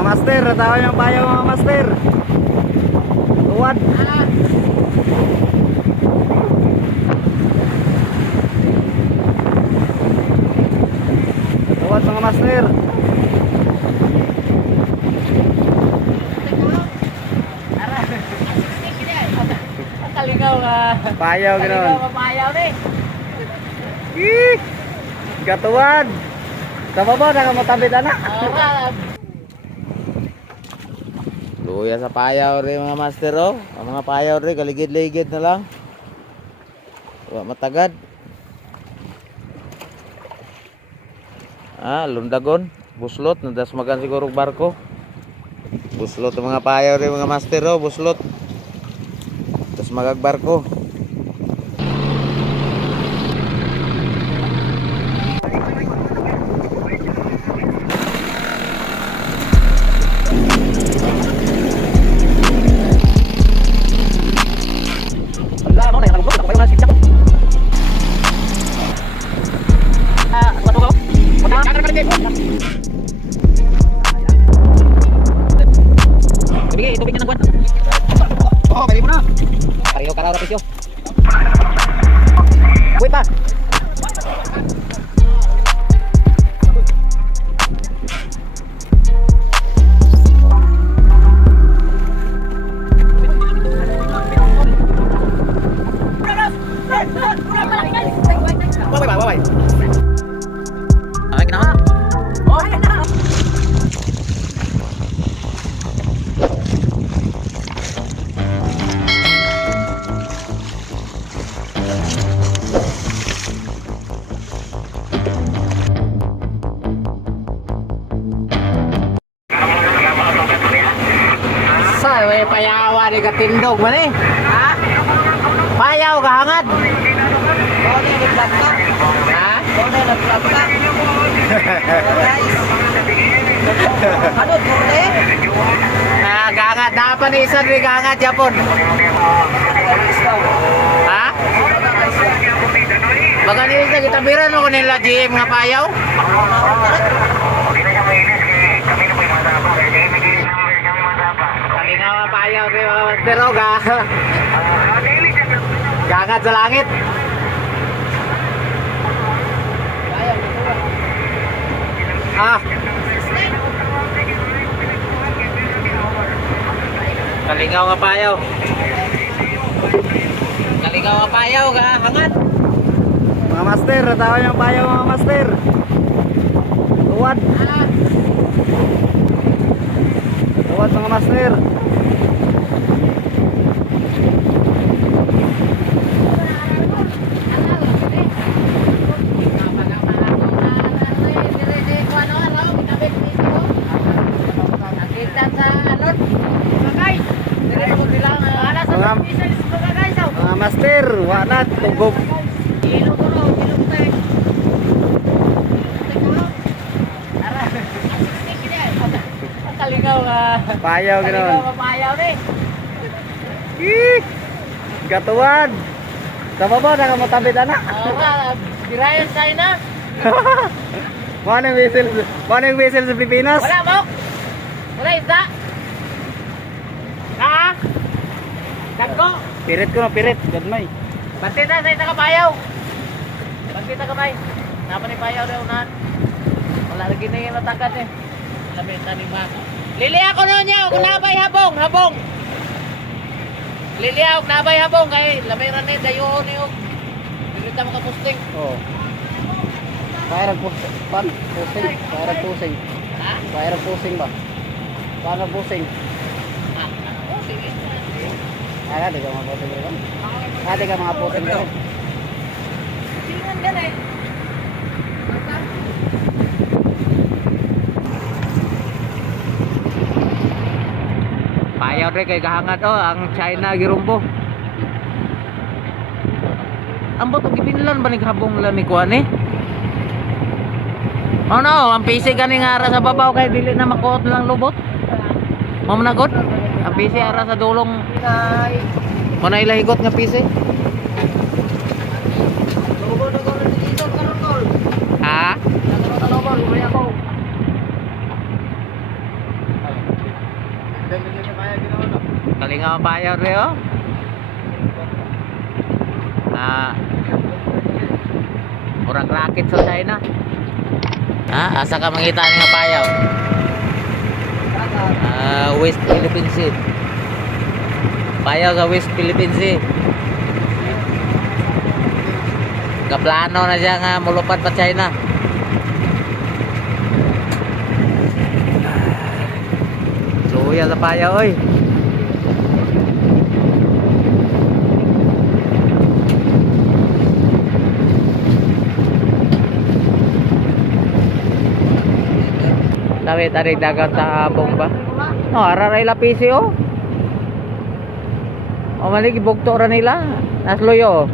Mga master, tawag yung payaw mga master. Tuwad. Tuwad mga master. Kalingaw ka. Payaw ganoon. Kalingaw ka payaw ni. Gatuwad. Sa baba nakamatambit anak. Luya sa payaw rin mga master oh. Ang mga payaw rin kaligid-ligid na lang. Wala matagad. Lundagon, buslot, nadasmagan siguro barko. Buslot ang mga payaw rin mga master oh, buslot. Tas magagbarko. Bigay, tubig na ng buwan. Oh, bali mo na. Pareho ka raw rapisyo. Wait pa. Bye. Ay, ginawa. Oh, ayan na. Sa way payawa ni katindog man eh. Ha? Payaw ka hangad. Bone nagplata. Ha? Bone nagplata. Ano bone? Gangad na pa ni isa ni gangad Japon. Ha? Baka nila kita biran mo nila GM nga payaw. Kami nga payaw pero gangad sa langit. Kalingaw nga payaw. Kalingaw nga payaw ka hangat. Mga master, tawag yung payaw mga master. Tuwad. Tuwad mga master. Mga master, wala tugog. Kalingaw ka. Payaw ganoon. Kalingaw ka payaw ni. Gatuwad. Sa baba nakamatambit anak. Birayan sa'yo na. Manang whistle sa Pilipinas. Wala mo. Wala isda. Ha? Kanko. Pirit ko na pirit, gadmay. Banti na sa isa ka payaw. Banti na kamay. Napa ni payaw daw unahan. Wala lagi na yung natagad eh. Labi tani ma. Lili ako no niya, og nabay habong. Lili ako nabay habong kay labi ra ni dayo ni og. Dili ta makaposting. Oh. Bayar pusing. Bayar pusing. Ha? Bayar pusing ba? Paano pusing? Posting. Di ka mga pusing rin. Di ka mga pusing rin. Singan gan eh. Payaw rin kay kahangat ang China girumbo. Ambot og gipinlan ba ni habong lan ni kuan eh? No, ang PC kani nga ara sa babaw kay dili na makuot lang lubot. Mao na god. Ang PC ara sa dulong. Mana ilahigot nga PC? Ha? Kalinga ang payaw rin oh. Murag racket sa China. Asa ka mangita nga payaw? West Philippine Sea. Payaw sa West Philippine Sea. Kaplano na siya nga mulupad pa China. Luya sa payaw oy. Tarik dagat sa abong ba? No, araray lapisi oh. O maligi bugto ra nila. Nasloyo.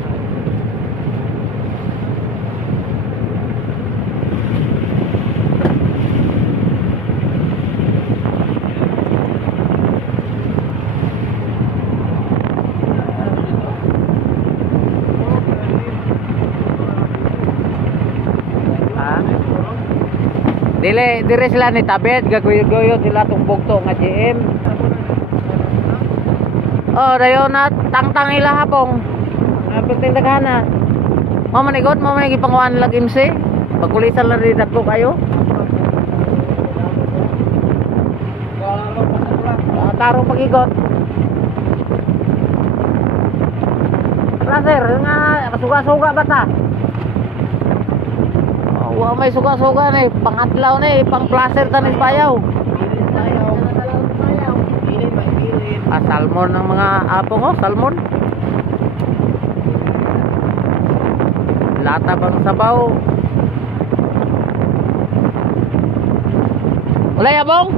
Dire sila ni tabet gaguyod sila tong bugto nga GM. Oh, dayon na tangtang ila hapong. Perting daghana. Mo manigot mo manigi panguan lag MC. Pagkulisan lang rin dako kayo. Taro pagigot. Placer nga suga-suga bata. Wah, may suga-suga nih, pangadlaw nih, pang placer tanis payaw. Salmon ng mga apong oh, salmon. Lata bang sabaw. Wala yabong?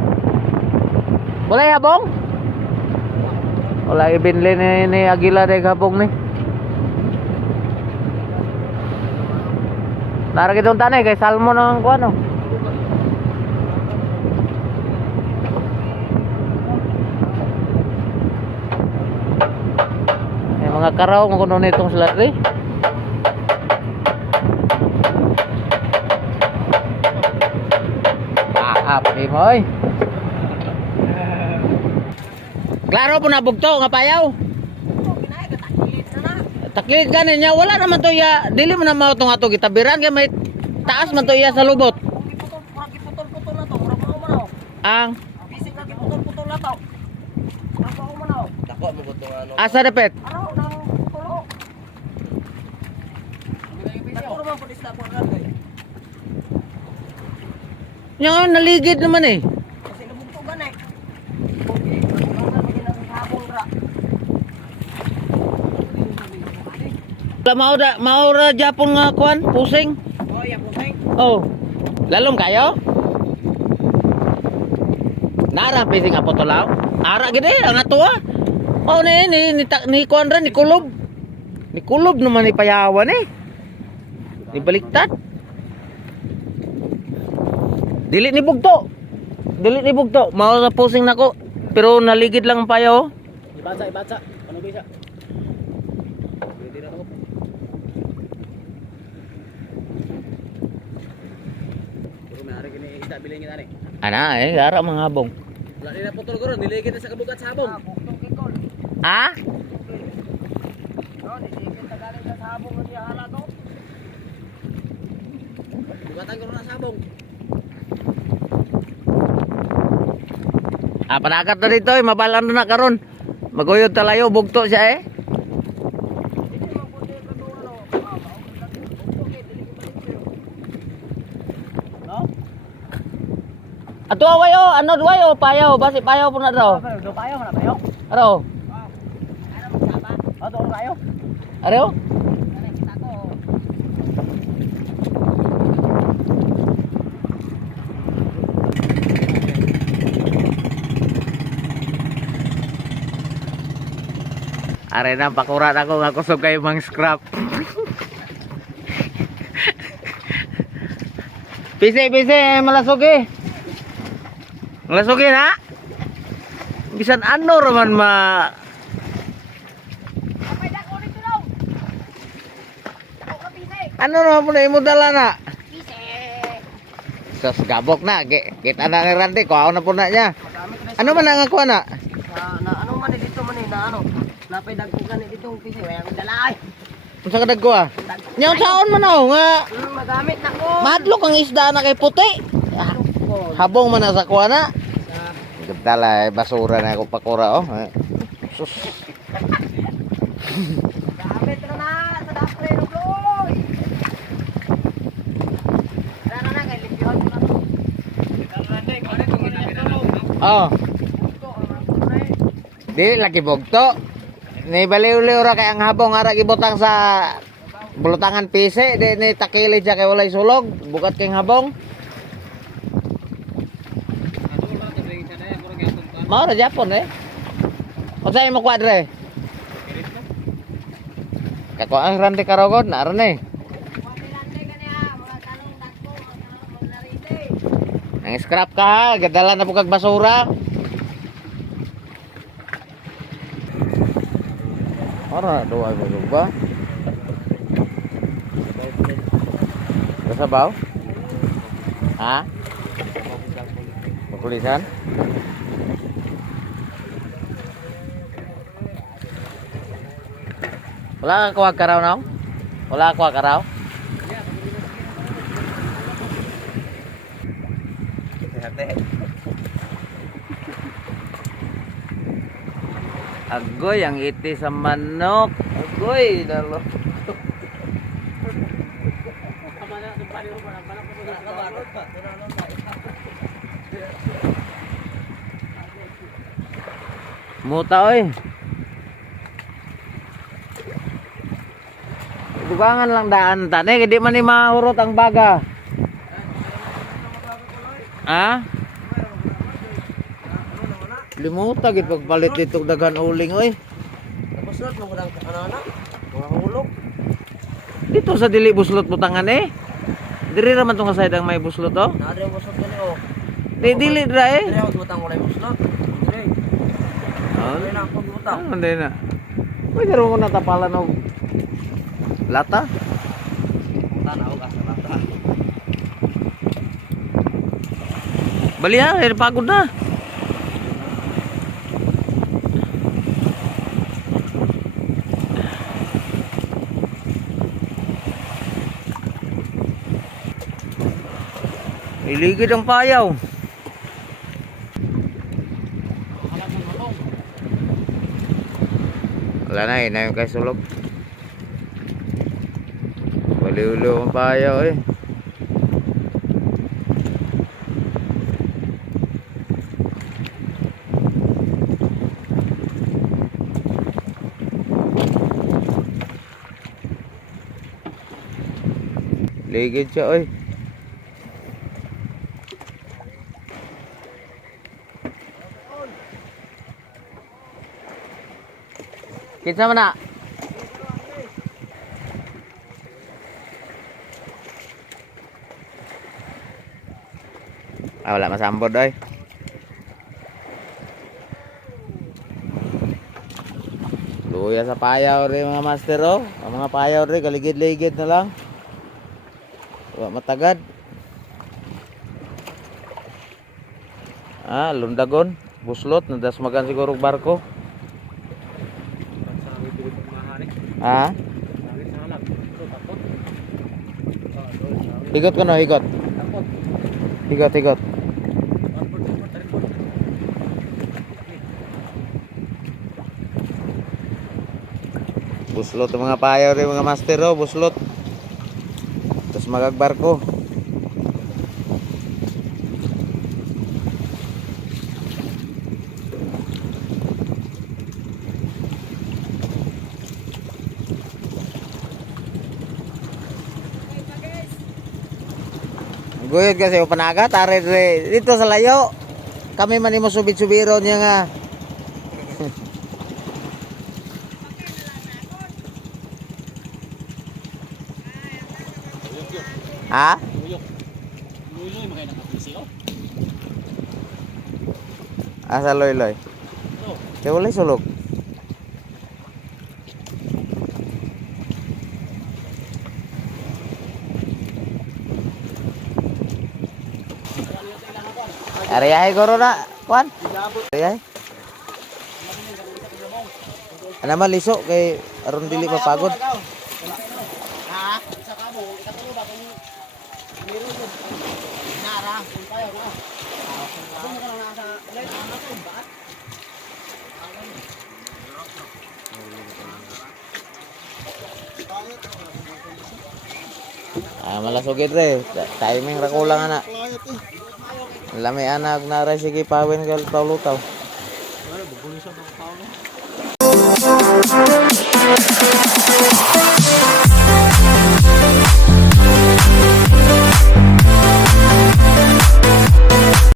Wala yabong? Wala ibinli ni Agila de gabong nih. Tara kitong tanay kay salmon ang kuano. May mga karaw mo kuno nitong sila ri. Di mo oy. Klaro po na bugto nga payaw. Taklit ka niya, wala naman to ya. Dili mo na mao tong ato gitabiran kay may taas man to ya sa lubot. Putol na to, mura pa umanaw. Ang Bisik lagi putol na to. Mura pa umanaw. Dako mo gud tong ano. asa dapet? Ano nang putulo? Dako man pud isda ko agad. Nya naligid naman eh. Kasi nabugtugan eh. Okay, basta maging habong ra. Maura Japon nga kuan, pusing. Oh, ya pusing. Oh. Lalom kayo? Nara pising nga potolaw. Ara gid ang atuwa. Oh ni kuan ra ni kulob. Ni kulob naman ni payawan eh. Ni baliktad. Dili ni bugto. Mao sa pusing nako. Pero naligid lang ang payaw. Ibatsa. Ano bisa? Pwede na ako. Pero may ari kini isda bilhin kita ni. Ana gara mga habong. Wala na putol ko ron, niligid na sa kabugat sa habong. Ah? Oh, niligid na galing sa habong niya hala ko. Bugatan ko ron sa habong. Panakat na dito eh, mabalan na karon. Maguyod talayo, bugto siya eh. Ato awayo, ano duwayo, payaw, basi payaw po na daw. Do payaw na payaw. Aro? Ano mo saba? Oh, do payaw. Aro? Ano kita to? Are na pakurat ako nga kusog kayo mang scrap. Pise malasugi. Malasugi na? Bisan ano raman ma Kapay dako dito daw. Ako ka pise. ano naman po na imo dala na? Pise. Sus, gabok na. Kita na ni Randy. Kuha na po na niya. Ano man ang kuha na? Ano man dito man na ano. Napay dagkugan dito ang pisi. Wala akong dala ay. Unsa ka dagkuha? Nya saon man oh nga. Magamit na ko. Madlok ang isda na kay puti. Habong man na sa kuha na. Gantala basura na ako pakura oh. Sus. Gamit na sa dapre loy. Na kay lipyon na to. Oh. Di lagi bogto. Ni baliw-liw ra kay ang habong ara gibutang sa bulutangan pise di ni takili siya kay walay sulog bukat king habong. Mao ra Japon eh. Unsay mo kwadre? Kako ang rande karogod na ron eh. Nang scrap ka ha, gadala na po kag basura. Ora doay ba? Kasabaw? Ha? Pakulisan? Wala ka kuwag karaw na? Wala ka kuwag karaw? Agoy, ang iti sa manok. Agoy, dalo. Muta oy. Dugangan lang daan tane, di man ni mahurot ang baga. Ha? Limuta gid pagpalit dito daghan uling oy. Buslot mo gudang ana-ana. Mga hulog. Dito sa dili buslot butangan eh. Diri ra man tong kasaydang may buslot oh. Nari ang buslot gani oh. Di dili ra eh. Diri ako butang walay buslot. Diri. Oh, Diri na ako butang. hindi na. Uy, garo ko natapalan og lata. Tanaw ka sa lata. Bali ha, pagod na. Iligid ang payaw. Wala na eh, na yung kay sulog. Baliw-liw ang payaw eh. Ligid siya oy. Kinsa man na? Wala masambod oy. Luya sa payaw rin mga master oh. Ang mga payaw rin kaligid-ligid na lang. Wala matagad. Lundagon, buslot, nadasmagan siguro barko. Ha? Higot ko no, higot. Higot. Buslot mga payaw rin mga master oh, buslot. Tapos magagbarko. Guyod kasi upanaga tare dito sa layo. Kami man imo subit-subiron niya nga. Ha? Luloy magay nakapisi oh. Asa loy-loy? Kaya wala sulog. Ariyahe guro na, Juan. Ariyahe. Ano man liso kay aron dili mapagod. Ha? Sa kamo, ikatulo ba kung meron yun? Nara, kung tayo na. Kung ka lang nasa light, ang baat. Malasugid re. Timing ra kulang ana. Lami anak na ra sige pawin kal taw-lutaw.